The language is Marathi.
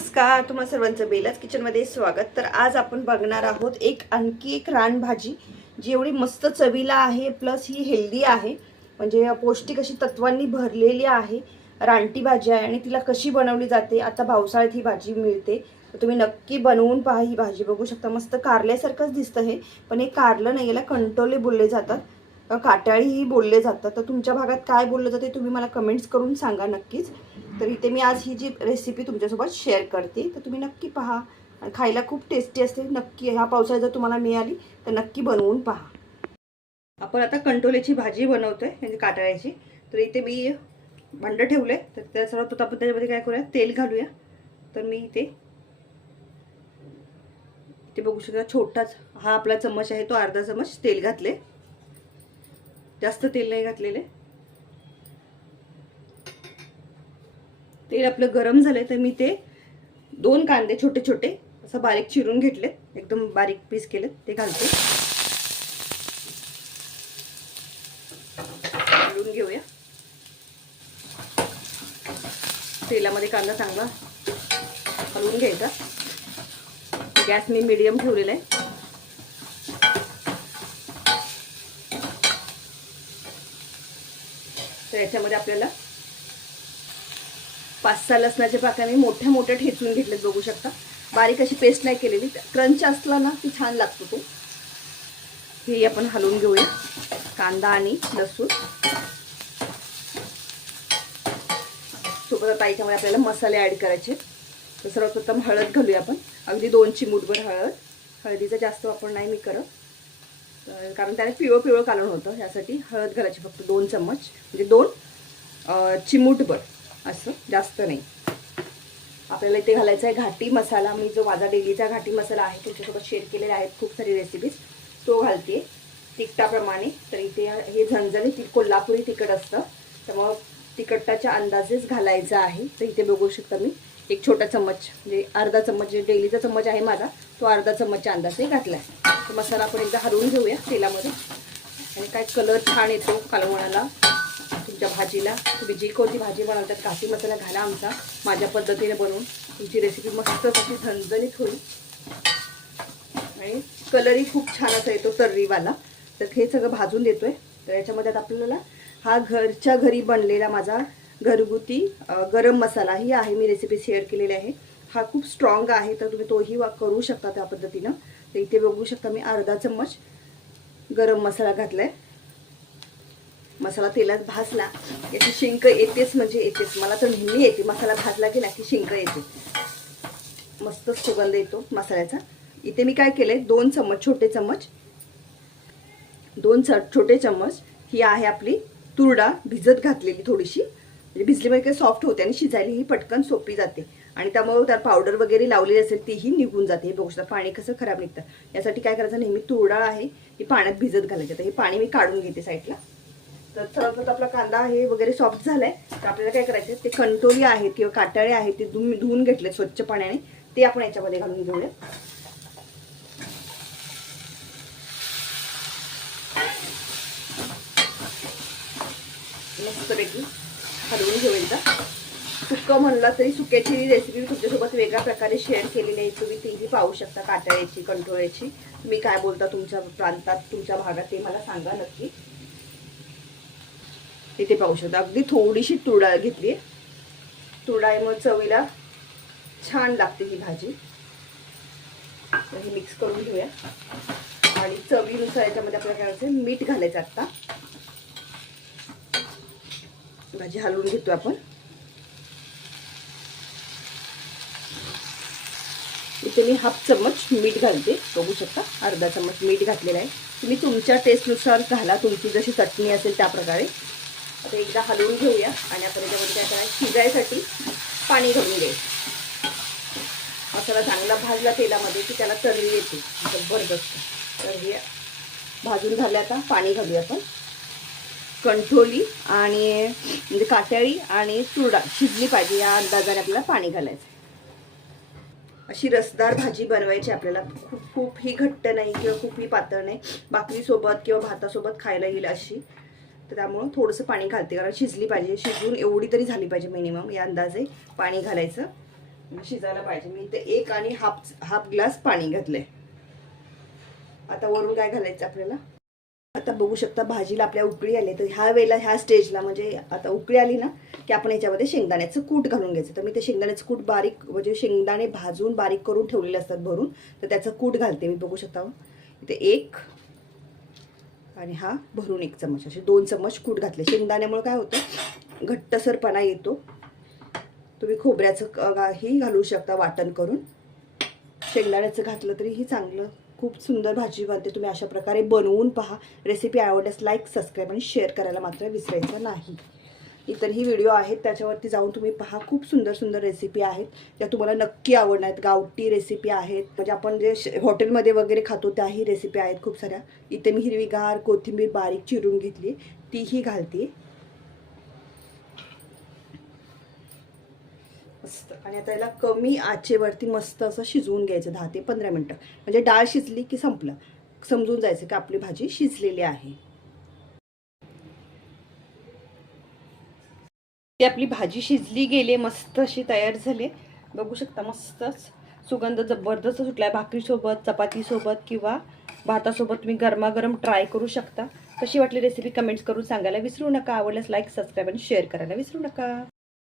नमस्कार, तुम्हा सर्वांचं बेलाच किचनमध्ये स्वागत। तर आज आपण बघणार आहोत आणखी एक रानभाजी जी एवढी मस्त चवीला आहे, प्लस ही हेल्दी आहे, म्हणजे पौष्टिक अशी तत्वांनी भरलेली आहे। रानटी भाजी आहे आणि तिला कशी बनवली जाते, आता पावसाळ्यात ही भाजी मिळते, तर तुम्ही नक्की बनवून पहा। ही भाजी बघू शकता, मस्त कारल्यासारखंच दिसतं हे, पण हे कारलं नाही, याला कंटोले बोलले जातात, काटाळीही बोलले जातात। तर तुमच्या भागात काय बोललं जाते तुम्ही मला कमेंट्स करून सांगा नक्कीच। तर इथे मी आज ही जी रेसिपी तुमच्यासोबत शेअर करते, तर तुम्ही नक्की पहा आणि खायला खूप टेस्टी असते। नक्की ह्या पावसाळ्यात जर तुम्हाला मिळाली तर नक्की बनवून पहा। आपण आता कंटोलेची भाजी बनवतोय, म्हणजे काटाळ्याची। तर इथे मी भांडं ठेवलंय, तर त्या सर्वात आपण त्याच्यामध्ये काय करूया, तेल घालूया। तर मी इथे बघू शकता, छोटाच हा आपला चम्मच आहे, तो अर्धा चम्मच तेल घातले, जास्त तेल नाही घातलेले। तेल आपलं गरम झालंय, तर मी ते 2 कांदे छोटे छोटे असं बारीक चिरून घेतलेत, एकदम बारीक पीस केलेत, ते घालते, घालून घेऊया। तेलामध्ये कांदा चांगला हलवून घ्यायचा। गॅस मी मीडियम ठेवलेला आहे। तर याच्यामध्ये आपल्याला 5-6 लसणाच्या पाकळ्या मी मोठ्या मोठ्या ठेचून घेतलेत, बघू शकता, बारीक अशी पेस्ट नाही केलेली, क्रंच असला ना की छान लागतो तो। हे आपण हलवून घेऊया, कांदा आणि लसूण सोबत। आता याच्यामध्ये आपल्याला मसाले ऍड करायचे। तर सर्वप्रथम हळद घालूया आपण, अगदी 2 चिमूटभर हळद। हळदीचा जास्त वापर नाही मी करत, कारण त्याने पिवळं पिवळं कालवण होतं, यासाठी हळद घालायची फक्त 2 चम्मच, म्हणजे 2 चिमूटभर, असं जास्त नाही। आपल्याला इथे घालायचा आहे घाटी मसाला। मी जो माझा डेलीचा घाटी मसाला आहे, तुमच्यासोबत शेअर केलेला आहे खूप सारी रेसिपीज, तो घालते तिखटाप्रमाणे। तर इथे हे झणझणीत कोल्हापुरी तिखट असतं, त्यामुळं तिखटाच्या अंदाजेच घालायचं आहे। तर इथे बघू शकता मी एक छोटा चम्मच, म्हणजे अर्धा चम्मच, जे डेलीचा चम्मच आहे माझा, तो अर्धा चम्मचच्या अंदाजे घातलाय। तर मसाला आपण एकदा हलवून घेऊया तेलामध्ये, आणि काय कलर छान येतो कालवणाला, तुमच्या भाजीला। तुम्ही जी कोणती भाजी बनवतात घाटी मसाला घाला आमचा, माझ्या पद्धतीने बनवून तुमची रेसिपी मस्त अशी झणझणीत होईल, आणि कलरही खूप छान असा येतो तर्रीवाला। तर हे सगळं भाजून देतोय। तर याच्यामध्ये आता आपल्याला हा घरच्या घरी बनलेला माझा घरगुती गरम मसाला ही आहे, मी रेसिपी शेअर केलेली आहे। हा खूप स्ट्रॉंग आहे, तर तुम्ही तोही करू शकता त्या पद्धतीनं। तर इथे बघू शकता मी अर्धा चम्मच गरम मसाला घातलाय। मसाला तेलात भाजला याची शिंक येतेच, म्हणजे येतेच, मला तर नेहमी येते, मसाला भाजला की नाही शिंक येते, मस्त सुगंध येतो मसाल्याचा। इथे मी काय केलंय, 2 चम्मच छोटे चम्मच, 2 छोटे चम्मच ही आहे आपली तूर डाळ भिजत घातलेली, थोडीशी, म्हणजे भिजली म्हणजे काय सॉफ्ट होते आणि शिजायला ही पटकन सोपी जाते, आणि त्यामुळे त्यात पावडर वगैरे लावलेली असेल तीही निघून जाते। हे बघू शकता, पाणी कसं खराब निघतं, यासाठी काय करायचं, नेहमी तूर डाळ आहे ही पाण्यात भिजत घालायची। तर हे पाणी मी काढून घेते साईडला। तर सर्वप्रथम आपला कांदा हे वगैरे सॉफ्ट झालाय, तर आपल्याला काय करायचं, ते कंटोली आहेत किंवा काटाळे आहेत ते धुवून घेतले स्वच्छ पाण्याने, ते आपण याच्यामध्ये घालून घेऊया। मस्तपैकी हलवून घेऊया। सुकं म्हणलं तरी सुक्याची रेसिपी तुमच्यासोबत वेगळ्या प्रकारे शेअर केलेली आहे, तुम्ही तीही पाहू शकता, काटाळ्याची, कंटोळ्याची। तुम्ही काय बोलता तुमच्या प्रांतात, तुमच्या भागात, ते मला सांगा नक्की। इथे पाहू शकता अगदी थोडीशी तूर डाळ घेतली, तूर डाळीमुळे चवीला छान लागते ही भाजी। तर हे मिक्स करून घेऊया, आणि चवीनुसार याच्यामध्ये आपल्याला काय करायचं, मीठ घालायचं। आता भाजी हलवून घेतो आपण। इथे मी 1/2 चम्मच मीठ घालते, बघू शकता, अर्धा चम्मच मीठ घातलेला आहे। तुम्ही तुमच्या टेस्टनुसार घाला, तुमची जशी चटणी असेल त्या प्रकारे। आता एकदा हलवून घेऊया, आणि आपण याच्यामध्ये काय करायचं, शिजायसाठी पाणी घालून द्यायचं। मसाला चांगला भाजला तेलामध्ये की त्याला तर्री येते जबरदस्त। तर हे भाजून झाले, आता पाणी घालूया आपण। कंठोली आणि म्हणजे काटाळी आणि तूर डाळ शिजली पाहिजे या अंदाजाने आपल्याला पाणी घालायचं। अशी रसदार भाजी बनवायची आपल्याला, खूप ही घट्ट नाही किंवा खूप ही पातळ नाही, भाकरीसोबत किंवा भातासोबत खायला येईल अशी। तर त्यामुळे थोडंसं पाणी घालते, कारण शिजली पाहिजे, शिजून एवढी तरी झाली पाहिजे मिनिमम, या अंदाजे पाणी घालायचं। शिजायला पाहिजे. मी इथे 1 आणि हाफ ग्लास पाणी घातलंय. आता वरून काय घालायचं आपल्याला, आता बघू शकता भाजीला आपल्या उकळी आली. तर ह्या वेळेला ह्या स्टेजला म्हणजे आता उकळी आली ना की आपण याच्यामध्ये शेंगदाण्याचं कूट घालून घ्यायचं. तर मी ते शेंगदाण्याचं कूट बारीक म्हणजे शेंगदाणे भाजून बारीक करून ठेवलेले असतात भरून, तर त्याचं कूट घालते मी. बघू शकता इथे 1 आणि हा भरून 1 चम्मच, असे 2 चम्मच कूट घातले. शेंगदाण्यामुळे काय होतं, घट्टसरपणा येतो. तुम्ही खोबऱ्याचं ही घालू शकता वाटण करून. शेंगदाण्याचं घातलं तरीही चांगलं, खूप सुंदर भाजी बनते. तुम्ही अशा प्रकारे बनवून पहा. रेसिपी आवडल्यास लाईक, सबस्क्राईब आणि शेअर करायला मात्र विसरायचं नाही. इतरही व्हिडिओ आहेत त्याच्यावरती जाऊन तुम्ही पहा. खूप सुंदर सुंदर रेसिपी आहेत त्या तुम्हाला नक्की आवडणार आहेत. गावठी रेसिपी आहेत, म्हणजे आपण जे हॉटेलमध्ये वगैरे खातो त्याही रेसिपी आहेत खूप साऱ्या. इथे मी हिरवीगार कोथिंबीर बारीक चिरून घेतली, तीही घालते मस्त. आणि आता याला कमी आचेवरती मस्त असं शिजवून घ्यायचं 10 ते 15 मिनटं. म्हणजे डाळ शिजली की संपलं, समजून जायचं की आपली भाजी शिजलेली आहे. ती आपली भाजी शिजली गेली, मस्त अशी तयार झाली. बघू शकता मस्तच सुगंध जबरदस्त सुटलाय. भाकरीसोबत, चपातीसोबत किंवा भातासोबत तुम्ही गरमागरम ट्राय करू शकता. कशी वाटली रेसिपी कमेंट्स करून सांगायला विसरू नका. आवडल्यास लाईक, सबस्क्राईब आणि शेअर करायला विसरू नका.